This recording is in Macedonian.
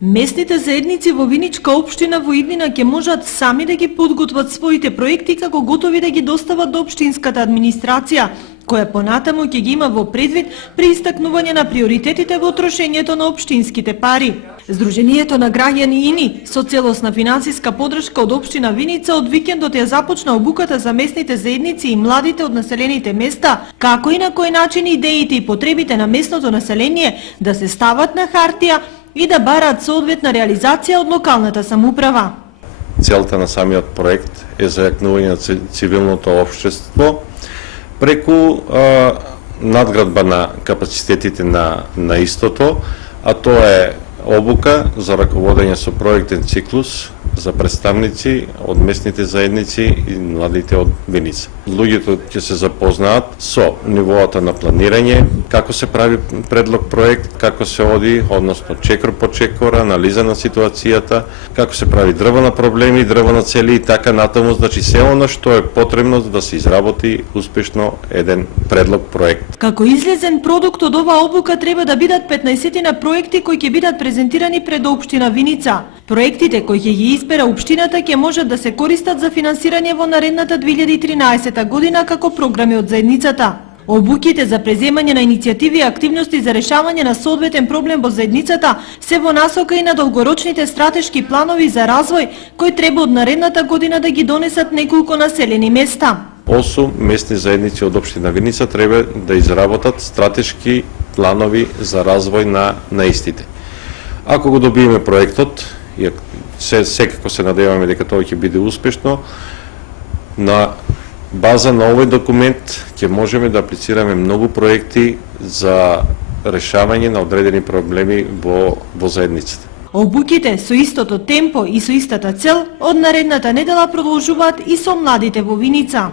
Местните заедници во Виничка општина во иднина ќе можат сами да ги подготват своите проекти како готови да ги достават до општинската администрација, која понатаму ќе ги има во предвид при истакнување на приоритетите во трошењето на општинските пари. Сдруженијето на граѓани ИНИ со целосна финансиска подршка од општина Виница од викендот ја започна обуката за местните заедници и младите од населените места, како и на кој начин идеите и потребите на местното население да се стават на хартија и да бараат соодветна реализација од локалната самоуправа. Целта на самиот проект е зајакнување на цивилното општество преку надградба на капацитетите на истото, а тоа е обука за раководење со проектен циклус за представници од местните заедници и младите од Виница. Луѓето ќе се запознаат со нивоата на планирање, како се прави предлог проект, како се оди, односно чекор по чекор, анализа на ситуацијата, како се прави дрво на проблеми, дрво на цели и така натаму, значи се оно што е потребно за да се изработи успешно еден предлог проект. Како излезен продукт од оваа обука треба да бидат 15 на проекти кои ќе бидат презентирани пред општина Виница. Проектите кои ќе ги избера општината ќе можат да се користат за финансирање во наредната 2013 година како програми од заедницата. Обуките за преземање на иницијативи и активности за решавање на соодветен проблем во заедницата се во насока и на долгорочните стратешки планови за развој кои треба од наредната година да ги донесат неколку населени места. 8 местни заедници од општина Виница треба да изработат стратешки планови за развој на истите. Ако го добиеме проектот, и секако се надеваме дека тоа ќе биде успешно, на база на овој документ ќе можеме да аплицираме многу проекти за решавање на одредени проблеми во заедницата. Обуките со истото темпо и со истата цел од наредната недела продолжуваат и со младите во Виница.